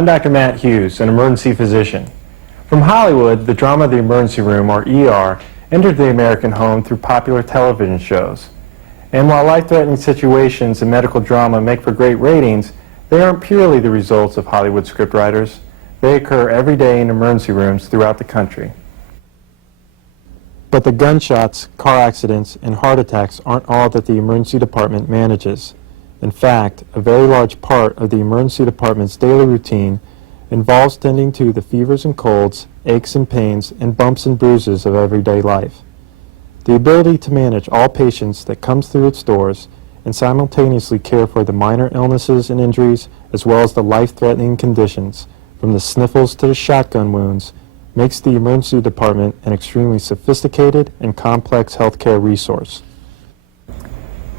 I'm Dr. Matt Hughes, an emergency physician. From Hollywood, the drama of the emergency room, or ER, entered the American home through popular television shows. And while life-threatening situations in medical drama make for great ratings, they aren't purely the results of Hollywood scriptwriters. They occur every day in emergency rooms throughout the country. But the gunshots, car accidents, and heart attacks aren't all that the emergency department manages. In fact, a very large part of the emergency department's daily routine involves tending to the fevers and colds, aches and pains, and bumps and bruises of everyday life. The ability to manage all patients that comes through its doors and simultaneously care for the minor illnesses and injuries as well as the life-threatening conditions, from the sniffles to the shotgun wounds, makes the emergency department an extremely sophisticated and complex healthcare resource.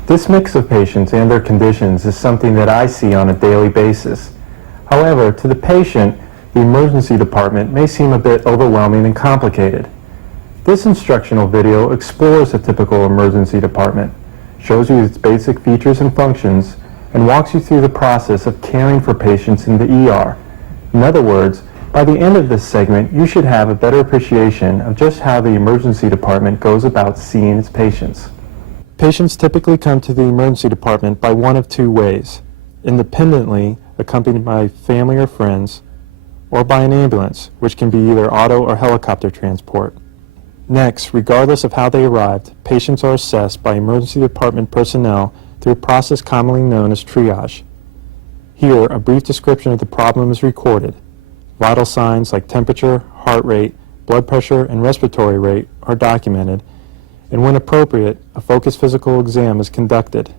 This mix of patients and their conditions is something that I see on a daily basis. However, to the patient, the emergency department may seem a bit overwhelming and complicated. This instructional video explores a typical emergency department, shows you its basic features and functions, and walks you through the process of caring for patients in the ER. In other words, by the end of this segment, you should have a better appreciation of just how the emergency department goes about seeing its patients. Patients typically come to the emergency department by one of two ways: independently, accompanied by family or friends, or by an ambulance, which can be either auto or helicopter transport. Next, regardless of how they arrived, patients are assessed by emergency department personnel through a process commonly known as triage. Here, a brief description of the problem is recorded. Vital signs like temperature, heart rate, blood pressure, and respiratory rate are documented, and when appropriate, a focused physical exam is conducted.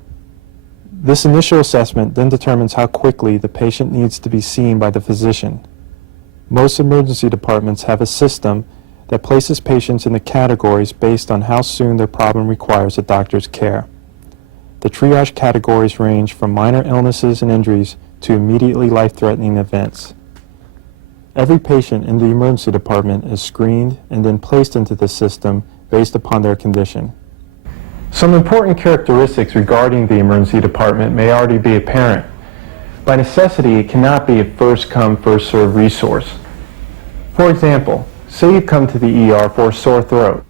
This initial assessment then determines how quickly the patient needs to be seen by the physician. Most emergency departments have a system that places patients in the categories based on how soon their problem requires a doctor's care. The triage categories range from minor illnesses and injuries to immediately life-threatening events. Every patient in the emergency department is screened and then placed into the system based upon their condition. Some important characteristics regarding the emergency department may already be apparent. By necessity, it cannot be a first-come, first-served resource. For example, say you come to the ER for a sore throat.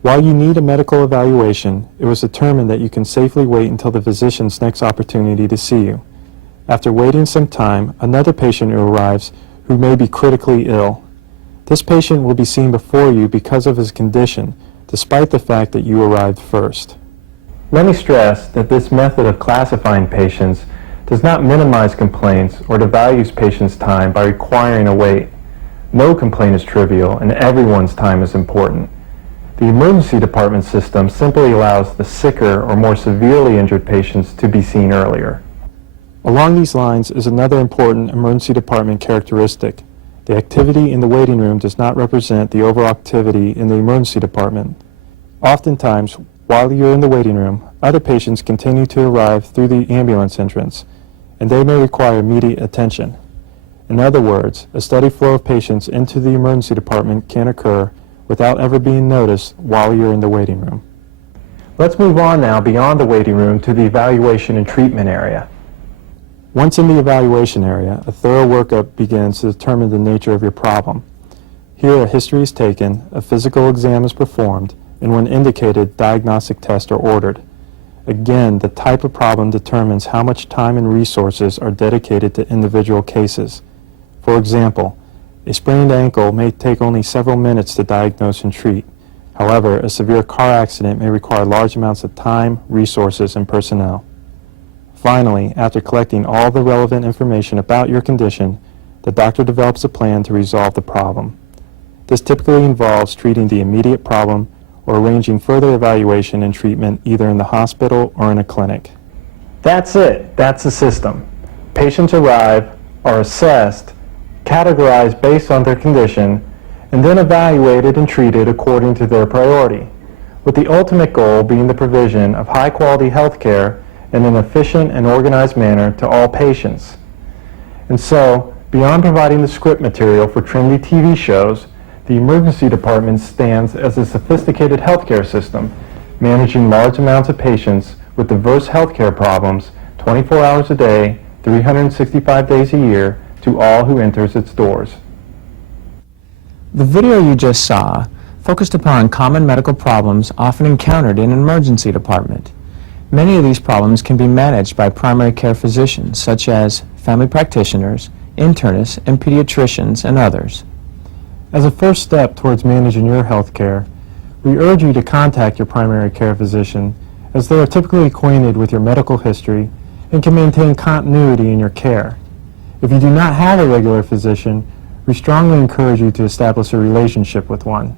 While you need a medical evaluation, it was determined that you can safely wait until the physician's next opportunity to see you. After waiting some time, another patient arrives who may be critically ill. This patient will be seen before you because of his condition, despite the fact that you arrived first. Let me stress that this method of classifying patients does not minimize complaints or devalues patients' time by requiring a wait. No complaint is trivial, and everyone's time is important. The emergency department system simply allows the sicker or more severely injured patients to be seen earlier. Along these lines is another important emergency department characteristic. The activity in the waiting room does not represent the overall activity in the emergency department. Oftentimes, while you're in the waiting room, other patients continue to arrive through the ambulance entrance, and they may require immediate attention. In other words, a steady flow of patients into the emergency department can occur without ever being noticed while you're in the waiting room. Let's move on now beyond the waiting room to the evaluation and treatment area. Once in the evaluation area, a thorough workup begins to determine the nature of your problem. Here, a history is taken, a physical exam is performed, and when indicated, diagnostic tests are ordered. Again, the type of problem determines how much time and resources are dedicated to individual cases. For example, a sprained ankle may take only several minutes to diagnose and treat. However, a severe car accident may require large amounts of time, resources, and personnel. Finally, after collecting all the relevant information about your condition, the doctor develops a plan to resolve the problem. This typically involves treating the immediate problem or arranging further evaluation and treatment either in the hospital or in a clinic. That's it. That's the system. Patients arrive, are assessed, categorized based on their condition, and then evaluated and treated according to their priority, with the ultimate goal being the provision of high-quality health care in an efficient and organized manner to all patients. And so, beyond providing the script material for trendy TV shows, the emergency department stands as a sophisticated healthcare system, managing large amounts of patients with diverse healthcare problems 24 hours a day, 365 days a year, to all who enters its doors. The video you just saw focused upon common medical problems often encountered in an emergency department. Many of these problems can be managed by primary care physicians, such as family practitioners, internists, and pediatricians, and others. As a first step towards managing your health care, we urge you to contact your primary care physician, as they are typically acquainted with your medical history and can maintain continuity in your care. If you do not have a regular physician, we strongly encourage you to establish a relationship with one.